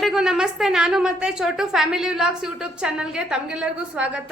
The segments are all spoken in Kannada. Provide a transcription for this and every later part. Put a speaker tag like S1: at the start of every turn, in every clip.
S1: ಎಲ್ರಿಗೂ ನಮಸ್ತೆ. ನಾನು ಮತ್ತೆ ಚೋಟು ಫ್ಯಾಮಿಲಿ ವ್ಲಾಗ್ಸ್ ಯೂಟ್ಯೂಬ್ ಚಾನಲ್ಗೆ ತಮ್ಗೆಲ್ಲರಿಗೂ ಸ್ವಾಗತ.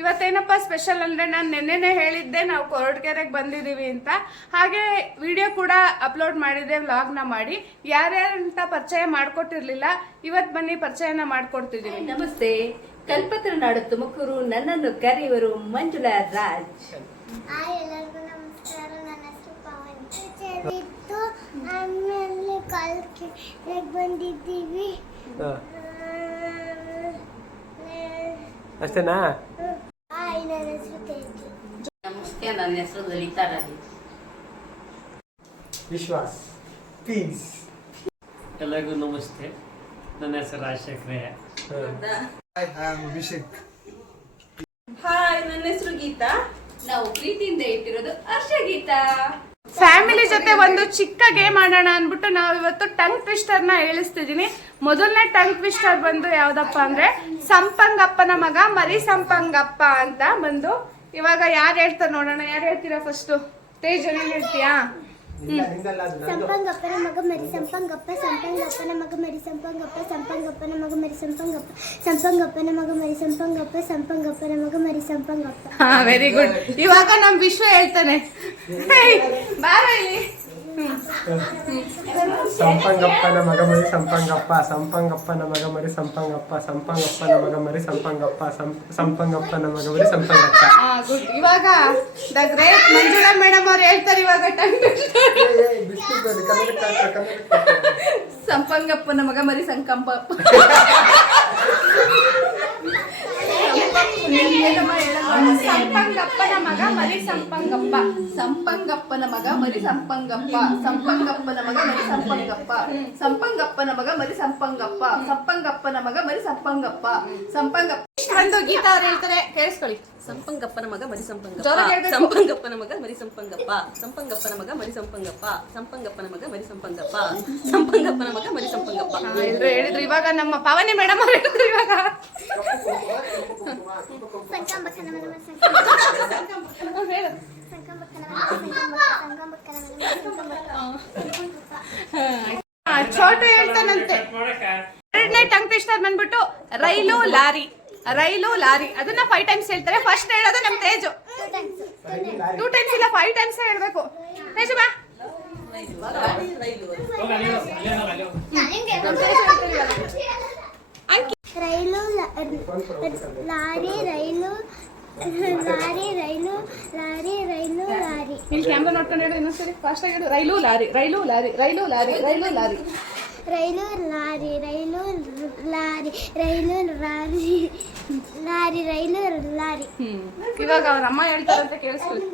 S1: ಇವತ್ತೇನಪ್ಪ ಸ್ಪೆಷಲ್ ಅಂದ್ರೆ ನಾನು ನಿನ್ನೆನೆ ಹೇಳಿದ್ದೆ ನಾವು ಕೊರಟಗೆರೆಗೆ ಬಂದಿದ್ದೀವಿ ಅಂತ. ಹಾಗೆ ವಿಡಿಯೋ ಕೂಡ ಅಪ್ಲೋಡ್ ಮಾಡಿದ್ದೆ ವ್ಲಾಗ್ನ ಮಾಡಿ. ಯಾರ್ಯಾರಂತ ಪರಿಚಯ ಮಾಡ್ಕೊಟ್ಟಿರ್ಲಿಲ್ಲ ಇವತ್ತು ಬನ್ನಿ ಪರಿಚಯನ ಮಾಡ್ಕೊಡ್ತಿದ್ದೀವಿ
S2: ನಮಸ್ತೆ. ಕಲ್ಪತ್ರ ನಾಡು ತುಮಕೂರು ನನ್ನನ್ನು ಕರೆಯುವರು ಮಂಜುಳಾ ರಾಜ್.
S3: ಎಲ್ಲರಿಗೂ ನಮಸ್ಕಾರ. ನನ್ನ ಹೆಸರು ಪವನ್. ಇತ್ತು ಆಮೇಲೆ ಕಾಲ್ಗೆ ಬಂದಿದ್ದೀವಿ.
S4: ಅಷ್ಟೇನಾ?
S3: ಹಾಯ್ ನನ್ನ ಹೆಸರು ತೇಜು
S2: ನಮಸ್ತೆ ನನ್ನ ಹೆಸರು ಲಲಿತಾ ರಾಜಿ
S4: ವಿಶ್ವಾಸ್ ಪೀಸ್
S5: ಎಲ್ಲರಿಗೂ ನಮಸ್ತೆ. ನನ್ನ ಹೆಸರು ರಾಜಶೇಖರಯ್ಯ.
S4: ಅಭಿಷೇಕ್
S2: ಹಾಯ್ ನನ್ನ ಹೆಸರು ಗೀತಾ. ನಾವು ಪ್ರೀತಿಯಿಂದ ಇಟ್ಟಿರೋದು ಹರ್ಷ ಗೀತಾ.
S1: ಫ್ಯಾಮಿಲಿ ಜೊತೆ ಒಂದು ಚಿಕ್ಕ ಗೇಮ್ ಆಡೋಣ ಅಂದ್ಬಿಟ್ಟು ನಾವು ಇವತ್ತು ಟಂಗ್ ಟ್ವಿಸ್ಟರ್ನ ಹೇಳಿಸ್ತಿದೀನಿ. ಮೊದಲನೇ ಟಂಗ್ ಟ್ವಿಸ್ಟರ್ ಬಂದು ಯಾವ್ದಪ್ಪ ಅಂದ್ರೆ, ಸಂಪಂಗಪ್ಪನ ಮಗ ಮರಿ ಸಂಪಂಗಪ್ಪ ಅಂತ ಬಂದು ಇವಾಗ ಯಾರು ಹೇಳ್ತಾರೆ ನೋಡೋಣ, ಯಾರು ಹೇಳ್ತೀರಾ ಫಸ್ಟ್ ತೇಜ್ ಹೇಳ್ತೀಯಾ?
S3: ಸಂಪಂಗಪ್ಪನ ಮಗ ಮರಿ ಸಂಪಂಗಪ್ಪ ಸಂಪಂಗಪ್ಪನ ಮಗ ಮರಿ ಸಂಪಂಗಪ್ಪ ಸಂಪಂಗಪ್ಪನ ಮಗ ಮರಿ ಸಂಪಂಗಪ್ಪ ಸಂಪಂಗಪ್ಪನ ಮಗ ಮರಿ ಸಂಪಂಗಪ್ಪ ಸಂಪಂಗಪ್ಪನ ಮಗ ಮರಿ ಸಂಪಂಗಪ್ಪ.
S1: ಹಾ ವೆರಿ ಗುಡ್ ಇವಾಗ ನಮ್ ವಿಶ್ವ ಹೇಳ್ತಾನೆ. ಬಾರ ಬಾರೋ ಇಲ್ಲಿ.
S4: ಸಂಪಂಗಪ್ಪನ ಮಗ ಮರಿ ಸಂಪಂಗಪ್ಪ ಸಂಪಂಗಪ್ಪನ ಮಗ ಮರಿ ಸಂಪಂಗಪ್ಪ ಸಂಪಂಗಪ್ಪನ ಮಗ ಮರಿ ಸಂಪಂಗಪ್ಪ ಸಂಪಂಗಪ್ಪ ಸಂಪಂಗಪ್ಪನ ಮಗ ಮರಿ ಸಂಪಂಗಪ್ಪ.
S1: ಇವಾಗ ದ ಗ್ರೇಟ್ ಮಂಜುಳಾ ಮೇಡಮ್ ಅವ್ರು ಹೇಳ್ತಾರೆ ಇವಾಗ ಟೈಮ್ ಸಂಪಂಗಪ್ಪ
S2: ಸಂಪಂಗಪ್ಪನ ಮಗ ಮರಿ ಸಂಕಂಪ.
S1: ಸಂಪಂಗಪ್ಪನ ಮಗ ಮರಿ ಸಂಪಂಗಪ್ಪ.
S2: ಸಂಪಂಗಪ್ಪನ ಮಗ ಮರಿ ಸಂಪಂಗಪ್ಪ. ಸಂಪಂಗಪ್ಪನ ಮಗ ಮರಿ ಸಂಪಂಗಪ್ಪ. ಸಂಪಂಗಪ್ಪನ ಮಗ ಮರಿ ಸಂಪಂಗಪ್ಪ. ಸಂಪಂಗಪ್ಪನ ಮಗ ಮರಿ ಸಂಪಂಗಪ್ಪ. ಸಂಪಂಗಪ್ಪ
S1: ಒಂದು ಗೀತಾ ಅವ್ರು ಹೇಳ್ತಾರೆ ಕೇಳಿಸ್ಕೊಳ್ಳಿ.
S6: ಸಂಪಂಗಪ್ಪನ ಮಗ ಮರಿ ಸಂಪಂಗಪ್ಪ.
S1: ಜೋರಾಗಿ ಹೇಳ್ಬೇಕು.
S6: ಸಂಪಂಗಪ್ಪನ ಮಗ ಮರಿ ಸಂಪಂಗಪ್ಪ. ಸಂಪಂಗಪ್ಪನ ಮಗ ಮರಿ ಸಂಪಂಗಪ್ಪ. ಸಂಪಂಗಪ್ಪನ ಮಗ ಮರಿ ಸಂಪಂಗಪ್ಪ. ಸಂಪಂಗಪ್ಪನ ಮಗ ಮರಿ ಸಂಪಂಗಪ್ಪ.
S1: ಹಾ, ಇದ್ರು ಹೇಳಿದ್ರು ಇವಾಗ ನಮ್ಮ ಪಾವನೆ ಮೇಡಮ್ ಅವ್ರು ಹೇಳಿದ್ರು ಇವಾಗ.
S3: ಸಂಕಂಬಕ್ಕನ ಸಂಕಂಬಕ್ಕ
S1: ಹಾ, ಚೋಟು ಹೇಳ್ತಾನಂತೆ. ಎರಡನೇ ಟಂಗ್ ಟ್ವಿಸ್ಟರ್ ಬಂದ್ಬಿಟ್ಟು ರೈಲು ಲಾರಿ. ರೈಲು ಲಾರಿ ಅದನ್ನ ಫೈವ್ ಟೈಮ್ಸ್ ಹೇಳ್ತಾರೆ ಫಸ್ಟ್ ಹೇಳೋದು ನಮ್ ತೇಜು ಟೂ ಟೈಮ್ಸ್ ಇಲ್ಲ ಫೈವ್ ಟೈಮ್ಸ್ ಹೇಳ್ಬೇಕು ತೇಜು ಬಾ
S3: ರೈಲು ಲ- lorry rail lorry rail lorry rail lorry
S1: ಇಲ್ಲಿ ಕ್ಯಾಮ್ರಾ ನೋಡ್ಕೊಂಡು ಹೇಳು ಇನ್ನೊಂದ್ಸರಿ ಫಾಸ್ಟ್ ಆಗಿ ಹೇಳು rail lorry rail lorry rail lorry rail lorry
S3: rail lorry rail lorry rail lorry lorry rail lorry
S1: ಹ್ಮ್ ಇವಾಗ ಅವ್ರ ಅಮ್ಮ ಹೇಳ್ತಾರಂತ ಕೇಳಿಸ್ಕೊಳ್ಳಿ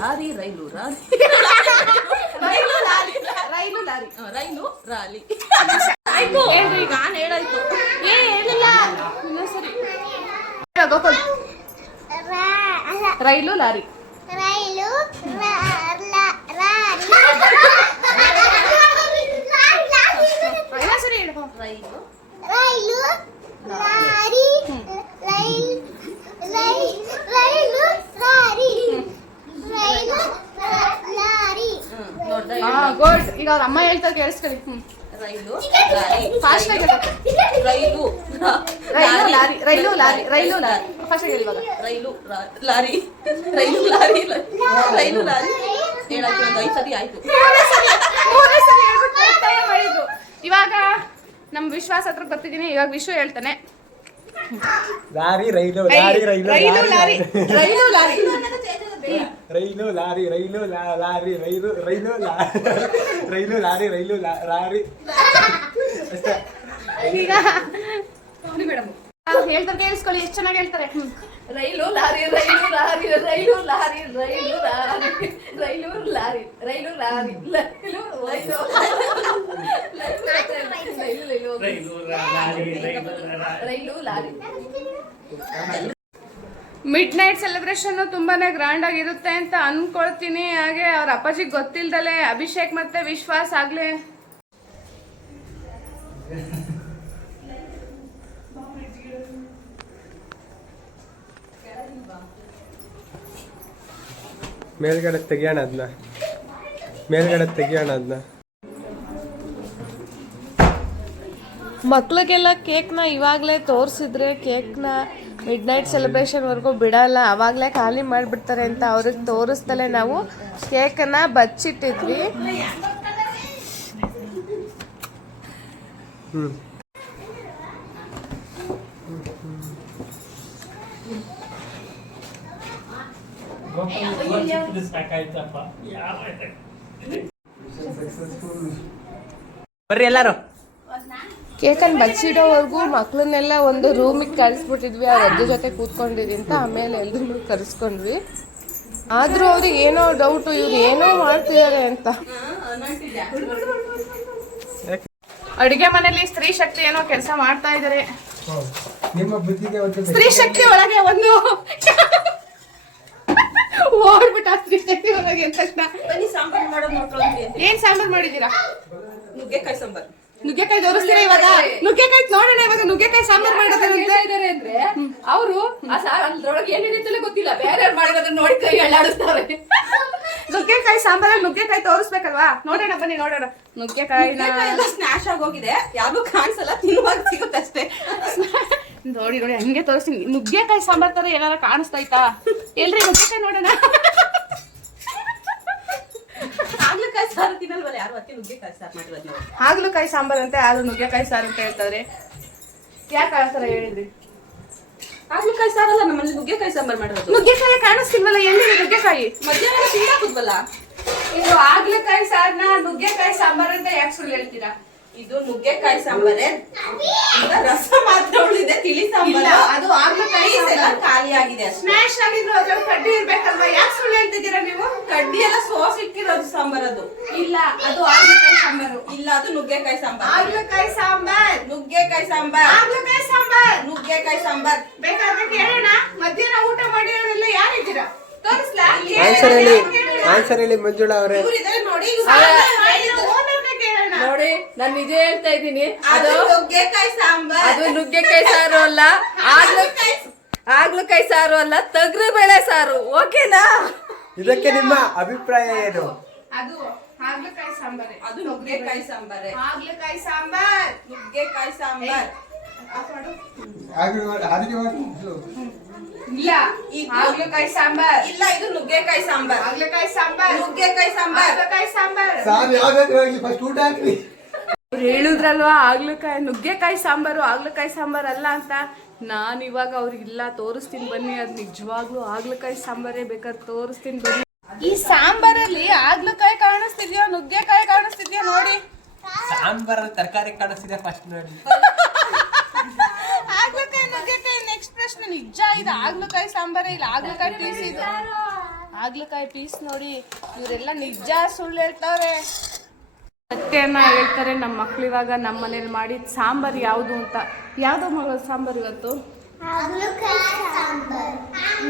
S6: ಲಾರಿ ರೈಲು ರಾಲಿ
S1: ರೈಲು ಲಾರಿ ರೈಲು ಲಾರಿ
S6: ಆ, ರೈಲು ರಾಲಿ
S1: ಆಯ್ತು
S6: ಹೇಳ್ರಿ ಈಗ ನಾನ್ ಹೇಳಾಯ್ತು
S1: ಏ ಹೇಳಿಲ್ಲ ಇನ್ನೊಂದ್ಸರಿ ಹೇಳು, ಗೋಪಾಲ್
S3: ರಾ- ಅಲ್ಲ,
S1: ರೈಲು ಲಾರಿ
S3: ರೈಲು ಲ- ಲ- ಲಾರಿ
S1: ಇನ್ನೊಂದ್ಸರಿ ಹೇಳು
S6: ರೈಲು
S3: ರೈಲು ಲಾರಿ ರೈಲ್ ರೈ- ರೈಲು ಲಾರಿ ರೈಲು ಲ- ಲಾರಿ
S6: ನೋಡ್ದ
S1: ಹಾ ಗುಡ್ ಈಗ ಅವ್ರ ಅಮ್ಮ ಹೇಳ್ತಾರೆ ಕೇಳಿಸ್ಕೊಳ್ಳಿ. ಹ್ಮ್.
S6: ರೈಲು. ಲಾರಿ
S1: ಫಾಸ್ಟ್ ಆಗಿ.
S6: ರೈಲು ರಾ-
S1: rail. Lorry. Rail lorry rail lorry. Fast ಆಗಿ ಹೇಳಿ ಇವಾಗ.
S6: Rail lorry. Rail lorry rail lorry. ಐದು ಸರಿ ಆಯ್ತು.
S1: ಮೂರನೇ ಸರಿ ಹೇಳ್ಬಿಟ್ಟು ಮಾಡಿದ್ರು. ಇವಾಗ ನಮ್ ವಿಶ್ವಾಸ ಹತ್ರ ಬರ್ತಿದ್ದೀನಿ. ಇವಾಗ ವಿಶ್ವ ಹೇಳ್ತಾನೆ.
S4: Lorry rail lorry rail
S1: rail lorry rail lorry
S4: rail lorry rail ಲಾ- ಲಾರಿ ರೈಲು ರೈಲು ಲಾ- ರೈಲು ಲಾರಿ ರೈಲು ಲಾ- ಲಾರಿ ಅಷ್ಟೇ
S1: ಈಗ ಅವ್ರು ಹೇಳ್ತಾರೆ ಕೇಳಿಸ್ಕೊಳ್ಳಿ ಎಷ್ಟು ಚೆನ್ನಾಗಿ ಹೇಳ್ತಾರೆ.
S2: Rail lorry rail lorry rail lorry rail lorry rail lorry rail lorry rail rail rail
S5: lorry
S1: midnight celebration ತುಂಬಾನೇ ಗ್ರ್ಯಾಂಡ್ ಆಗಿರುತ್ತೆ ಅಂತ ಅನ್ಕೊಳ್ತೀನಿ. ಹಾಗೆ ಅವ್ರ ಅಪ್ಪಾಜಿ ಗೊತ್ತಿಲ್ದಲೆ ಅಭಿಷೇಕ್ ಮತ್ತೆ ವಿಶ್ವಾಸ್ ಆಗ್ಲೇ
S4: ಮೇಲ್ಗಡೆ ತೆಗಿಯೋಣ ಅದನ್ನ ಮೇಲ್ಗಡೆ ತೆಗಿಯೋಣ ಅದನ್ನ
S1: ಮಕ್ಳಿಗೆಲ್ಲ ಕೇಕ್ನ ಇವಾಗಲೇ ತೋರಿಸಿದ್ರೆ ಕೇಕ್ನ ಮಿಡ್ ನೈಟ್ ಸೆಲೆಬ್ರೇಷನ್ವರೆಗೂ ಬಿಡಲ್ಲ. ಆವಾಗಲೇ ಖಾಲಿ ಮಾಡಿಬಿಡ್ತಾರೆ ಅಂತ ಅವ್ರಿಗೆ ತೋರಿಸ್ದಲೇ ನಾವು ಕೇಕನ್ನು ಬಚ್ಚಿಟ್ಟಿದ್ವಿ.
S4: ಹ್ಞೂ
S5: ಸಾಕಾಯ್ತಪ್ಪ ಯಾವ
S4: ಬರ್ರಿ ಎಲ್ಲಾರು.
S1: ಕೇಕನ್ ಬಚ್ಚಿಡೋವರೆಗೂ ಮಕ್ಳನ್ನೆಲ್ಲ ಒಂದು ರೂಮಿಗೆ ಕಳಿಸ್ಬಿಟ್ಟಿದ್ವಿ. ಅವ್ರ ಅದ್ರ ಜೊತೆ ಕೂತ್ಕೊಂಡಿದ್ವಿ ಅಂತ ಆಮೇಲೆ ಎಲ್ಲರೂ ಕರೆಸ್ಕೊಂಡ್ವಿ. ಆದರೂ ಅವ್ರಿಗೆ ಏನೋ ಡೌಟು ಇವ್ರು ಏನೋ ಮಾಡ್ತಿದ್ದಾರೆ ಅಂತ. ಅಡುಗೆ ಮನೆಯಲ್ಲಿ ಸ್ತ್ರೀ ಶಕ್ತಿ ಏನೋ ಕೆಲಸ ಮಾಡ್ತಾ ಇದ್ದಾರೆ.
S4: ನಿಮ್ಮ ಬುದ್ಧಿಗೆ ಒಂದು
S1: ಸ್ತ್ರೀ ಶಕ್ತಿ ಒಳಗೆ ಒಂದು ಒಳಗೆ ತಕ್ಷಣ
S6: ಬನ್ನಿ ಸಾಂಬಾರ್ ಮಾಡೋದು ನೋಡ್ಕೊಳ್ಳಿ ಅಂತ.
S1: ಏನ್ ಸಾಂಬಾರ್ ಮಾಡಿದೀರಾ
S6: ನುಗ್ಗೆಕಾಯಿ ಸಾಂಬಾರ್.
S1: ನುಗ್ಗೆಕಾಯಿ ತೋರಿಸ್ತೀರಾ ಇವಾಗ? ನುಗ್ಗೆಕಾಯಿ ನೋಡೋಣ ಇವಾಗ ನುಗ್ಗೆಕಾಯಿ ಸಾಂಬಾರ್ ಮಾಡೋದಂತೆ
S2: ಇದ್ದಾರೆ ಅಂದ್ರೆ ಅವರು ಆ ಸಾರ್ ಅದ್ರೊಳಗೆ ಏನೇನು ಅಂತಲೇ ಗೊತ್ತಿಲ್ಲ. ಬೇರೆ ಮಾಡೋದನ್ನ ನೋಡಿ ಕೈ ಅಳ್ಳಾಡಿಸ್ತಾರೆ
S1: ನುಗ್ಗೆಕಾಯಿ ಸಾಂಬಾರಲ್ಲಿ ನುಗ್ಗೆಕಾಯಿ ತೋರಿಸ್ಬೇಕಲ್ವಾ? ನೋಡೋಣ ಬನ್ನಿ ನೋಡೋಣ. ನುಗ್ಗೆಕಾಯಿ
S6: ಎಲ್ಲ ಸ್ನ್ಯಾಶ್ ಆಗೋಗಿದೆ ಯಾರು ಕಾಣಿಸಲ್ಲ ತಿನ್ನುವಾಗ ಸಿಗುತ್ತಷ್ಟೇ
S1: ನೋಡಿ ನೋಡಿ ಹಂಗೆ ತೋರಿಸ್ತೀನಿ. ನುಗ್ಗೆಕಾಯಿ ಸಾಂಬಾರ್ ತರ ಏನಾರ ಕಾಣಿಸ್ತಾ ಇತ್ತಾ? ಎಲ್ರಿ ನುಗ್ಗೆಕಾಯಿ ನೋಡೋಣ
S6: ಹಾಗಲಕಾಯಿ ಸಾರು ತಿನ್ನಲ್ವಲ್ಲ ಯಾರು ಅತ್ತೆ ನುಗ್ಗೆಕಾಯಿ ಸಾರು ಮಾಡಿರೋದು ನಾವು?
S1: ಹಾಗಲಕಾಯಿ ಸಾಂಬಾರ್ ಅಂತ ಆದ್ರೂ ನುಗ್ಗೆಕಾಯಿ ಸಾರು ಅಂತ ಹೇಳ್ತಾರೆ ಯಾಕೆ ಆ ಥರ ಹೇಳಿದ್ರಿ?
S6: ಹಾಗಲಕಾಯಿ ಸಾರಲ್ಲ ನಮ್ಮಲ್ಲಿ ನುಗ್ಗೆಕಾಯಿ ಸಾಂಬಾರ್ ಮಾಡಿರೋದು.
S1: ನುಗ್ಗೆಕಾಯಿ ಕಾಣಿಸ್ತಿಲ್ವಲ್ಲ ಎಲ್ಲಿ ನುಗ್ಗೆಕಾಯಿ?
S6: ಮಧ್ಯಾಹ್ನ ತಿಂದಾಕುದ್ವಲ್ಲ
S1: ಇದು ಹಾಗಲಕಾಯಿ ಸಾರ್ನ ನುಗ್ಗೆಕಾಯಿ ಸಾಂಬಾರ್ ಅಂತ ಯಾಕೆ ಸುಳ್ಳು ಹೇಳ್ತೀರಾ?
S6: ಇದು ನುಗ್ಗೆಕಾಯಿ ಸಾಂಬಾರೇ ಈಗ ರಸ ಮಾತ್ರ ಉಳಿದೆ ತಿಳಿ ಸಾಂಬಾರು.
S1: ಅದು
S6: ಆಗ್ಲಕಾಯಿ ಎಲ್ಲ. ಖಾಲಿ ಆಗಿದೆ
S1: ಸ್ಮ್ಯಾಶ್ ಆಗಿದ್ರು ಅದ್ರಲ್ಲಿ ಕಡ್ಡಿ ಇರ್ಬೇಕಲ್ವಾ? ಯಾಕೆ ಸುಳ್ಳು ಹೇಳ್ತಿದ್ದೀರಾ ನೀವು?
S6: ಕಡ್ಡಿ ಎಲ್ಲ ಸೋಸ್ ಇಟ್ಟಿರೋದು ಸಾಂಬಾರ್ ಅದು
S1: ಇಲ್ಲ ಅದು ಆಗ್ಲಕಾಯಿ ಸಾಂಬಾರು.
S6: ಇಲ್ಲ ಅದು ನುಗ್ಗೆಕಾಯಿ ಸಾಂಬಾರ್.
S1: ಆಗ್ಲಕಾಯಿ ಸಾಂಬಾರ್.
S6: ನುಗ್ಗೆಕಾಯಿ ಸಾಂಬಾರ್.
S1: ಆಗ್ಲಕಾಯಿ ಸಾಂಬಾರ್.
S6: ನುಗ್ಗೆಕಾಯಿ ಸಾಂಬಾರ್.
S1: ಬೇಕಾದ್ರೆ ಕೇಳೋಣ. ಮಧ್ಯಾಹ್ನ ಊಟ ಮಾಡಿರೋದೆಲ್ಲ ಯಾರಿದ್ದೀರಾ? ತೋರಿಸ್ಲಾ?
S4: ಆನ್ಸರ್ ಹೇಳಿ. ಆನ್ಸರ್ ಹೇಳಿ ಮಂಜುಳಾ ಅವರೇ.
S6: ನೋಡಿ
S2: ನೋಡಿ ನಾನು ನಿಜ ಹೇಳ್ತಾ ಇದ್ದೀನಿ.
S6: ಅದು ನುಗ್ಗೆಕಾಯಿ ಸಾಂಬಾರ್.
S2: ಅದು ನುಗ್ಗೆಕಾಯಿ ಸಾರು ಅಲ್ಲ ಆಗ್ಲಕಾಯಿ ಕೈ ಸಾರು ಅಲ್ಲ ತಗ್ರು ಬೆಳೆ ಸಾರು. ಓಕೆನಾ?
S4: ಇದಕ್ಕೆ ನಿಮ್ಮ ಅಭಿಪ್ರಾಯ ಏನು?
S1: ಅದು ಹಾಗಲಕಾಯಿ ಸಾಂಬಾರ್.
S6: ಅದು ನುಗ್ಗೆಕಾಯಿ ಸಾಂಬಾರೇ.
S1: ಹಾಗಲಕಾಯಿ ಸಾಂಬಾರ್
S6: ನುಗ್ಗೆಕಾಯಿ ಸಾಂಬಾರ್.
S1: ಇಲ್ಲ ಸಾಂಬಾರ್.
S6: ಇಲ್ಲ ಇದು ನುಗ್ಗೆಕಾಯಿ ಸಾಂಬಾರ್.
S1: ಹಾಗಲಕಾಯಿ ಸಾಂಬಾರ್.
S6: ನುಗ್ಗೆಕಾಯಿ ಸಾಂಬಾರ್.
S1: ಸಾಂಬಾರ್.
S4: ಸಾರ್ ಯಾವ್ದಾದ್ರು ಹೋಗ್ಲಿ ಫಸ್ಟ್ ಊಟ ಹಾಕ್ರಿ.
S1: ಅವ್ರು ಹೇಳಿದ್ರಲ್ವಾ ಆಗ್ಲಕಾಯಿ ನುಗ್ಗೆಕಾಯಿ ಸಾಂಬಾರು ಆಗ್ಲಕಾಯಿ ಸಾಂಬಾರ್ ಅಲ್ಲ ಅಂತ. ನಾನು ಇವಾಗ ಅವ್ರಿಗೆ ಇಲ್ಲ ತೋರಿಸ್ತೀನಿ ಬನ್ನಿ ಅದು ನಿಜವಾಗ್ಲೂ ಆಗ್ಲಕಾಯಿ ಸಾಂಬಾರೇ ಬೇಕಾದ್ರೆ ತೋರಿಸ್ತೀನಿ ಬನ್ನಿ. ಈ ಸಾಂಬಾರಲ್ಲಿ ಆಗ್ಲಕಾಯಿ ಕಾಣಿಸ್ತಿದ್ಯೋ ನುಗ್ಗೆಕಾಯಿ ಕಾಣಿಸ್ತಿದ್ಯೋ ನೋಡಿ.
S4: ಸಾಂಬಾರ ತರಕಾರಿ ಕಾಣಿಸ್ತಿದೆ ಫಸ್ಟ್ ನೋಡಿ.
S1: ಆಗ್ಲಕಾಯಿ ಪ್ರಶ್ನೆ ನಿಜ ಇದು. ಆಗ್ಲಕಾಯಿ ಸಾಂಬಾರೇ ಇಲ್ಲ. ಆಗ್ಲಕಾಯಿ ಪೀಸ್ ಇದು. ಆಗ್ಲಕಾಯಿ ಪೀಸ್ ನೋಡಿ ಇವರೆಲ್ಲ ನಿಜ ಸುಳ್ಳು ಹೇಳ್ತಾವ್ರೆ. ಸತ್ಯನ ಹೇಳ್ತಾರೆ ನಮ್ಮ ಮಕ್ಳು ಇವಾಗ ನಮ್ಮ ಮನೇಲಿ ಮಾಡಿದ ಸಾಂಬಾರ್ ಯಾವುದು ಅಂತ. ಯಾವ್ದು ಮಗಳ ಸಾಂಬಾರು ಇವತ್ತು?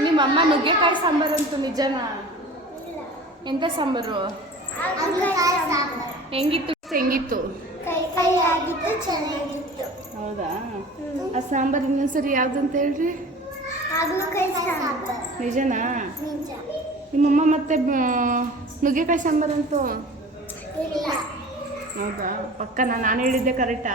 S1: ನಿಮ್ಮ ಅಮ್ಮ ನುಗ್ಗೆಕಾಯಿ ಸಾಂಬಾರ್ ಅಂತೂ ನಿಜನಾ? ಎಂತ ಸಾಂಬಾರ್. ಹೆಂಗಿತ್ತು ಹೆಂಗಿತ್ತು?
S3: ಕೈ ಕೈ ಆಗಿತ್ತು ಚೆನ್ನಾಗಿತ್ತು.
S1: ಹೌದಾ? ಆ ಸಾಂಬಾರು ಇನ್ನೊಂದ್ಸರಿ ಯಾವ್ದು ಅಂತ ಹೇಳ್ರಿ
S3: ಹಾಗಲಕಾಯಿ ಸಾಂಬಾರ್.
S1: ನಿಜನಾ?
S3: ನಿಜ.
S1: ನಿಮ್ಮಮ್ಮ ಮತ್ತೆ ನುಗ್ಗೆಕಾಯಿ ಸಾಂಬಾರು ಅಂತೂ?
S3: ಇಲ್ಲ.
S1: ಹೌದಾ? ಪಕ್ಕ ನಾನು ಹೇಳಿದ್ದೆ ಕರೆಕ್ಟಾ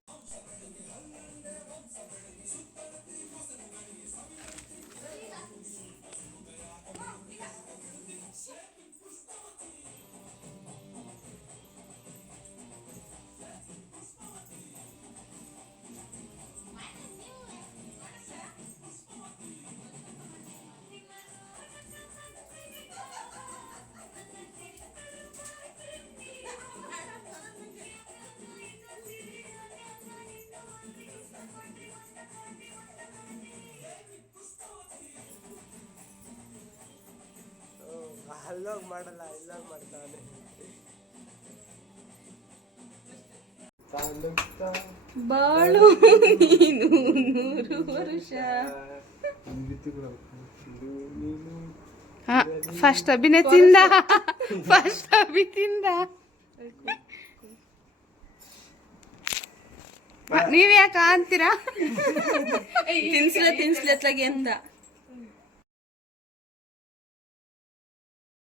S4: ಅಲ್ಲೋಗಿ ಮಾಡಲ್ಲ ಇಲ್ಲೋಗಿ ಮಾಡ್ತಾನೆ
S6: ಬಾಳು ನೀನು ನೂರು ವರುಷ.
S4: ಫಸ್ಟ್
S1: ಫಸ್ಟ್ ಅಭಿನಯದಿಂದ ಫಸ್ಟ್ ಅಭಿತಿಂದ ನೀವ್ ಯಾಕ ಅಂತೀರಾ?
S6: ತಿನ್ಸ್ಲ ತಿನ್ಸ್ಲತ್ಲಾಗ ಎಂದ. ಅಂತ